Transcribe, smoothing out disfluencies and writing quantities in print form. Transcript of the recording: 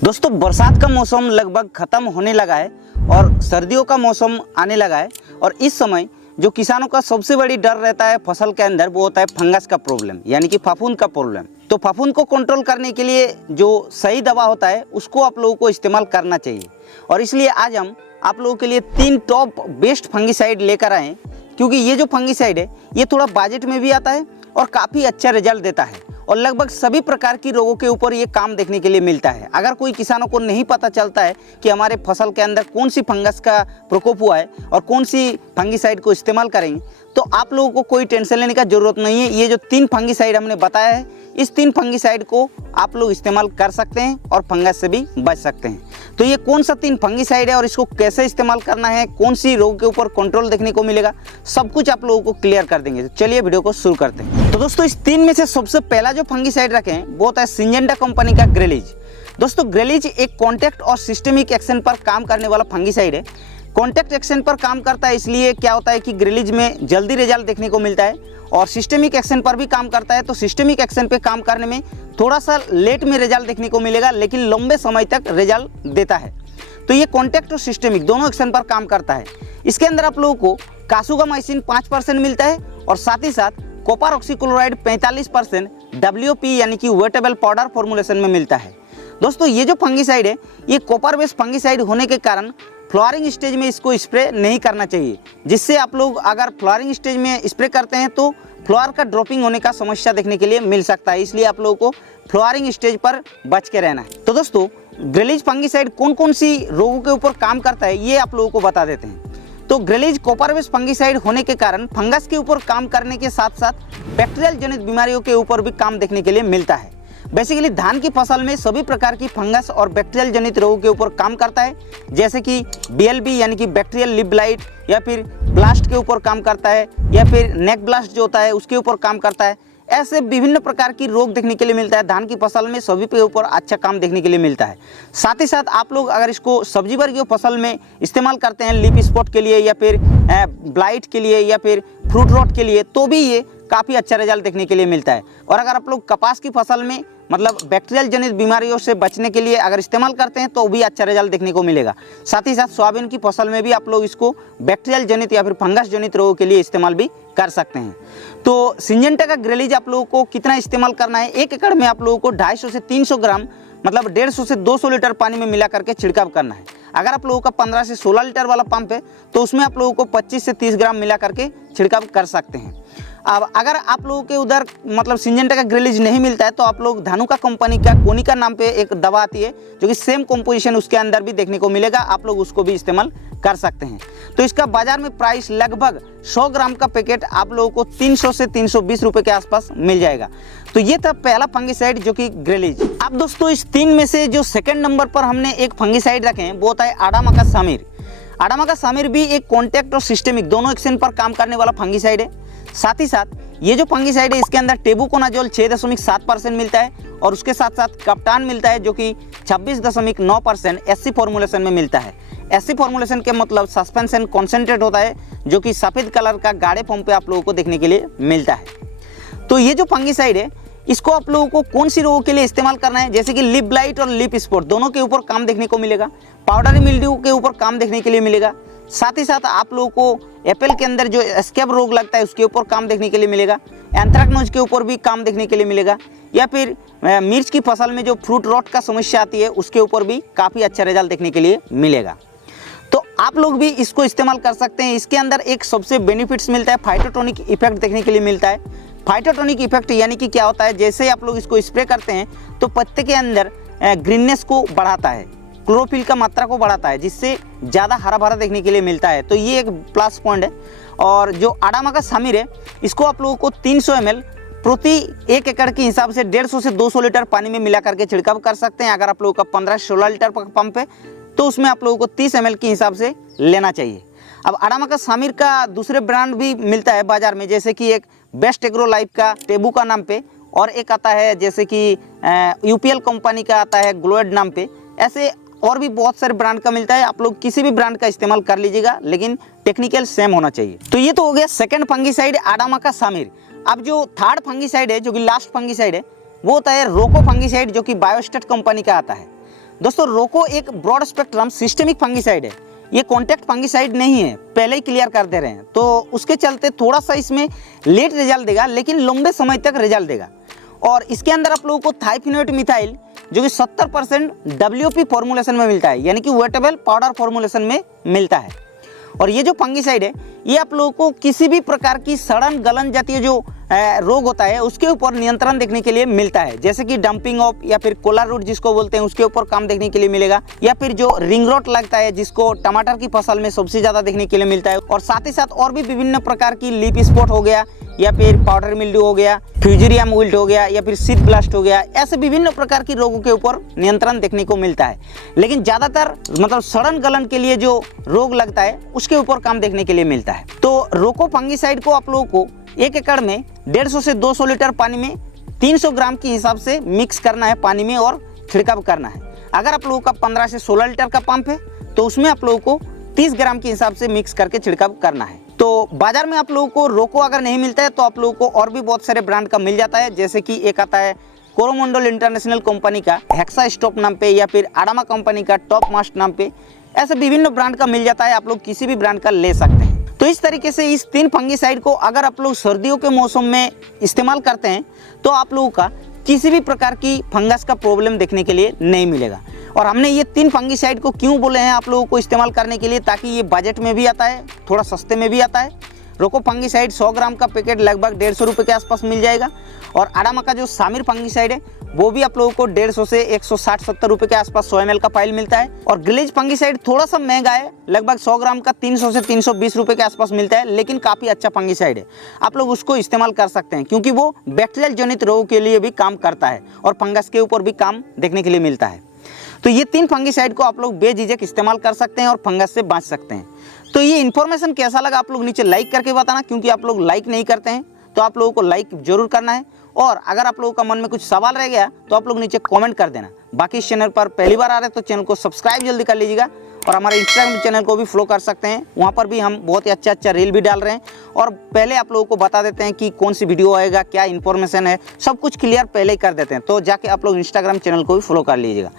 दोस्तों, बरसात का मौसम लगभग खत्म होने लगा है और सर्दियों का मौसम आने लगा है। और इस समय जो किसानों का सबसे बड़ी डर रहता है फसल के अंदर, वो होता है फंगस का प्रॉब्लम, यानी कि फफूंद का प्रॉब्लम। तो फफूंद को कंट्रोल करने के लिए जो सही दवा होता है उसको आप लोगों को इस्तेमाल करना चाहिए। और इसलिए आज हम आप लोगों के लिए 3 टॉप बेस्ट फंगिसाइड लेकर आए हैं, क्योंकि ये जो फंगिसाइड है ये थोड़ा बजट में भी आता है और काफ़ी अच्छा रिजल्ट देता है और लगभग सभी प्रकार की रोगों के ऊपर ये काम देखने के लिए मिलता है। अगर कोई किसानों को नहीं पता चलता है कि हमारे फसल के अंदर कौन सी फंगस का प्रकोप हुआ है और कौन सी फंगिसाइड को इस्तेमाल करेंगे, तो आप लोगों को कोई टेंशन लेने का ज़रूरत नहीं है। ये जो 3 फंगिसाइड हमने बताया है, इस 3 फंगिसाइड को आप लोग इस्तेमाल कर सकते हैं और फंगस से भी बच सकते हैं। तो ये कौन सा 3 फंगिसाइड है और इसको कैसे इस्तेमाल करना है, कौन सी रोग के ऊपर कंट्रोल देखने को मिलेगा, सब कुछ आप लोगों को क्लियर कर देंगे। तो चलिए वीडियो को शुरू करते हैं। तो दोस्तों, इस 3 में से सबसे पहला जो फंगिसाइड रखे हैं वो होता है सिंजेंटा कंपनी का ग्रेलीज। दोस्तों, ग्रेलीज एक कॉन्टैक्ट और सिस्टेमिक एक्शन पर काम करने वाला फंगिसाइड है। कॉन्टैक्ट एक्शन पर काम करता है, इसलिए क्या होता है कि ग्रेलीज में जल्दी रिजल्ट देखने को मिलता है और सिस्टेमिक एक्शन पर भी काम करता है। तो सिस्टेमिक एक्शन पे काम करने में थोड़ा सा लेट में रिजल्ट देखने को मिलेगा, लेकिन लंबे समय तक रिजल्ट देता है। तो ये कॉन्टैक्ट और सिस्टेमिक दोनों एक्शन पर काम करता है। इसके अंदर आप लोगों को कासुगामाइसिन 5% मिलता है और साथ ही साथ कॉपर ऑक्सीक्लोराइड 45% WP यानी कि वेटेबल पाउडर फॉर्मुलेशन में मिलता है। दोस्तों, ये जो फंगिसाइड है ये कॉपर बेस्ड फंगिसाइड होने के कारण फ्लावरिंग स्टेज में इसको स्प्रे नहीं करना चाहिए, जिससे आप लोग अगर फ्लावरिंग स्टेज में स्प्रे करते हैं तो फ्लावर का ड्रॉपिंग होने का समस्या देखने के लिए मिल सकता है। इसलिए आप लोगों को फ्लावरिंग स्टेज पर बच के रहना है। तो दोस्तों, ग्रेलीज फंगिसाइड कौन कौन सी रोगों के ऊपर काम करता है ये आप लोगों को बता देते हैं। तो ग्रेलीज कॉपर बेस्ड फंगिसाइड होने के कारण फंगस के ऊपर काम करने के साथ साथ बैक्टीरियल जनित बीमारियों के ऊपर भी काम देखने के लिए मिलता है। बेसिकली धान की फसल में सभी प्रकार की फंगस और बैक्टीरियल जनित रोगों के ऊपर काम करता है, जैसे कि BLB यानी कि बैक्टीरियल लीफ ब्लाइट, या फिर ब्लास्ट के ऊपर काम करता है, या फिर नेक ब्लास्ट जो होता है उसके ऊपर काम करता है। ऐसे विभिन्न प्रकार की रोग देखने के लिए मिलता है धान की फसल में, सभी के ऊपर अच्छा काम देखने के लिए मिलता है। साथ ही साथ आप लोग अगर इसको सब्जी वर्गीय फसल में इस्तेमाल करते हैं लीफ स्पॉट के लिए, या फिर ब्लाइट के लिए, या फिर फ्रूट रॉट के लिए, तो भी ये काफ़ी अच्छा रिजल्ट देखने के लिए मिलता है। और अगर आप लोग कपास की फसल में मतलब बैक्टीरियल जनित बीमारियों से बचने के लिए अगर इस्तेमाल करते हैं तो भी अच्छा रिजल्ट देखने को मिलेगा। साथ ही साथ सोयाबीन की फसल में भी आप लोग इसको बैक्टीरियल जनित या फिर फंगस जनित रोगों के लिए इस्तेमाल भी कर सकते हैं। तो सिंजेंटा का ग्रेलीज आप लोगों को कितना इस्तेमाल करना है, 1 एकड़ में आप लोगों को 250 से 300 ग्राम मतलब 150 से 200 लीटर पानी में मिला करके छिड़काव करना है। अगर आप लोगों का 15 से 16 लीटर वाला पंप है तो उसमें आप लोगों को 25 से 30 ग्राम मिला करके छिड़काव कर सकते हैं। अब अगर आप लोगों के उधर मतलब सिंजेंटा का ग्रेलीज नहीं मिलता है तो आप लोग धानुका कंपनी का कोनिका नाम पे एक दवा आती है जो कि सेम कंपोजिशन उसके अंदर भी देखने को मिलेगा, आप लोग उसको भी इस्तेमाल कर सकते हैं। तो इसका बाजार में प्राइस लगभग 100 ग्राम का पैकेट आप लोगों को 300 से 320 रुपये के आसपास मिल जाएगा। तो ये था पहला फंगिसाइड जो कि ग्रेलीज। अब दोस्तों, इस 3 में से जो सेकेंड नंबर पर हमने एक फंगिसाइड रखे हैं वो होता है आडामाका सामिर। आडामाका सामिर भी एक कॉन्टैक्ट और सिस्टेमिक दोनों एक्शन पर काम करने वाला फंगिसाइड है। साथ ही साथ ये जो फंगिसाइड है इसके अंदर टेबुकोनाजोल 6.7% मिलता है और उसके साथ साथ कप्तान मिलता है जो कि 26.9% SC फॉर्मुलेशन में मिलता है। SC फॉर्मुलेशन के मतलब सस्पेंशन कॉन्सेंट्रेट होता है जो कि सफ़ेद कलर का गाढ़े फॉर्म पे आप लोगों को देखने के लिए मिलता है। तो ये जो फंगिसाइड है इसको आप लोगों को कौन सी रोगों के लिए इस्तेमाल करना है, जैसे कि लीफ ब्लाइट और लीफ स्पॉट दोनों के ऊपर काम देखने को मिलेगा, पाउडरी मिल्ड्यू के ऊपर काम देखने के लिए मिलेगा। साथ ही साथ आप लोगों को एप्पल के अंदर जो स्कैब रोग लगता है उसके ऊपर काम देखने के लिए मिलेगा, एंथ्रेक्नोज के ऊपर भी काम देखने के लिए मिलेगा, या फिर मिर्च की फसल में जो फ्रूट रॉट का समस्या आती है उसके ऊपर भी काफ़ी अच्छा रिजल्ट देखने के लिए मिलेगा। तो आप लोग भी इसको इस्तेमाल कर सकते हैं। इसके अंदर एक सबसे बेनिफिट्स मिलता है, फाइटोटोनिक इफेक्ट देखने के लिए मिलता है। फाइटोटोनिक इफेक्ट यानी कि क्या होता है, जैसे आप लोग इसको स्प्रे करते हैं तो पत्ते के अंदर ग्रीननेस को बढ़ाता है, क्लोरोफिल का मात्रा को बढ़ाता है, जिससे ज़्यादा हरा भरा देखने के लिए मिलता है। तो ये एक प्लस पॉइंट है। और जो आडामाका सामिर है इसको आप लोगों को 300 ml प्रति 1 एकड़ के हिसाब से 150 से 200 लीटर पानी में मिला करके छिड़काव कर सकते हैं। अगर आप लोगों का 15 से 16 लीटर पंप है तो उसमें आप लोगों को 30 ml के हिसाब से लेना चाहिए। अब आडामाका सामिर का दूसरे ब्रांड भी मिलता है बाजार में, जैसे कि एक बेस्ट एग्रो लाइफ का टेबू का नाम पे, और एक आता है जैसे कि UPL कंपनी का आता है ग्लोएड नाम पे। ऐसे और भी बहुत सारे ब्रांड का मिलता है, आप लोग किसी भी ब्रांड का इस्तेमाल कर लीजिएगा, लेकिन टेक्निकल सेम होना चाहिए। तो ये तो हो गया सेकंड फंगिसाइड आडामाका सामिर। अब जो थर्ड फंगिसाइड है जो कि लास्ट फंगिसाइड है वो होता है रोको फंगिसाइड, जो कि बायोस्टेट कंपनी का आता है। दोस्तों रोको एक ब्रॉड स्पेक्ट्रम सिस्टेमिक फंगिसाइड है, ये कॉन्टैक्ट फंगिसाइड नहीं है, पहले ही क्लियर कर दे रहे हैं। तो उसके चलते थोड़ा सा इसमें लेट रिजल्ट देगा, लेकिन लंबे समय तक रिजल्ट देगा। और इसके अंदर आप लोगों को थाइफिनोएट मिथाइल जो कि 70% WP फॉर्मुलेशन में मिलता है, यानी कि वेटेबल पाउडर फॉर्मुलेशन में मिलता है। और ये जो फंगिसाइड है ये आप लोगों को किसी भी प्रकार की सड़न गलन जातीय जो रोग होता है उसके ऊपर नियंत्रण देखने के लिए मिलता है, जैसे कि डंपिंग ऑफ या फिर कोला रूट जिसको बोलते हैं उसके ऊपर काम देखने के लिए मिलेगा, या फिर जो रिंग रोट लगता है जिसको टमाटर की फसल में सबसे ज़्यादा देखने के लिए मिलता है। और साथ ही साथ और भी विभिन्न प्रकार की लीफ स्पॉट हो गया, या फिर पाउडर मिल्ड्यू हो गया, फ्यूजेरियम विल्ट हो गया, या फिर सीड ब्लास्ट हो गया, ऐसे विभिन्न प्रकार की रोगों के ऊपर नियंत्रण देखने को मिलता है। लेकिन ज़्यादातर मतलब सड़न गलन के लिए जो रोग लगता है उसके ऊपर काम देखने के लिए मिलता है। तो रोको फंगिसाइड को आप लोगों को 1 एकड़ में 150 से 200 लीटर पानी में 300 ग्राम के हिसाब से मिक्स करना है पानी में और छिड़काव करना है। अगर आप लोगों का 15 से 16 लीटर का पंप है तो उसमें आप लोगों को 30 ग्राम के हिसाब से मिक्स करके छिड़काव करना है। तो बाजार में आप लोगों को रोको अगर नहीं मिलता है तो आप लोगों को और भी बहुत सारे ब्रांड का मिल जाता है, जैसे कि एक आता है कोरोमंडल इंटरनेशनल कंपनी का हेक्सा स्टॉप नाम पे, या फिर आडामा कंपनी का टॉप मास्ट नाम पे, ऐसे विभिन्न ब्रांड का मिल जाता है। आप लोग किसी भी ब्रांड का ले सकते हैं। तो इस तरीके से इस 3 फंगिसाइड को अगर आप लोग सर्दियों के मौसम में इस्तेमाल करते हैं तो आप लोगों का किसी भी प्रकार की फंगस का प्रॉब्लम देखने के लिए नहीं मिलेगा। और हमने ये 3 फंगिसाइड को क्यों बोले हैं आप लोगों को इस्तेमाल करने के लिए, ताकि ये बजट में भी आता है, थोड़ा सस्ते में भी आता है। रोको फंगिसाइड 100 ग्राम का पैकेट लगभग 150 रुपये के आसपास मिल जाएगा। और आडामा का जो सामिर फंगिसाइड है वो भी आप लोगों को 150 से 160-70 रुपये के आसपास 100 ml का फाइल मिलता है। और ग्लेज फंगिसाइड थोड़ा सा महंगा है, लगभग 100 ग्राम का 300 से 320 रुपये के आसपास मिलता है, लेकिन काफ़ी अच्छा फंगिसाइड है। आप लोग उसको इस्तेमाल कर सकते हैं क्योंकि वो बैक्टीरियल जनित रोग के लिए भी काम करता है और फंगस के ऊपर भी काम देखने के लिए मिलता है। तो ये 3 फंगिसाइड को आप लोग बेझिझक इस्तेमाल कर सकते हैं और फंगस से बच सकते हैं। तो ये इन्फॉर्मेशन कैसा लगा आप लोग नीचे लाइक करके बताना, क्योंकि आप लोग लाइक नहीं करते हैं, तो आप लोगों को लाइक जरूर करना है। और अगर आप लोगों का मन में कुछ सवाल रह गया तो आप लोग नीचे कमेंट कर देना। बाकी इस चैनल पर पहली बार आ रहे हैं तो चैनल को सब्सक्राइब जल्दी कर लीजिएगा। और हमारे इंस्टाग्राम चैनल को भी फॉलो कर सकते हैं, वहाँ पर भी हम बहुत ही अच्छा रील भी डाल रहे हैं। और पहले आप लोगों को बता देते हैं कि कौन सी वीडियो आएगा, क्या इन्फॉर्मेशन है, सब कुछ क्लियर पहले ही कर देते हैं। तो जाके आप लोग इंस्टाग्राम चैनल को भी फॉलो कर लीजिएगा।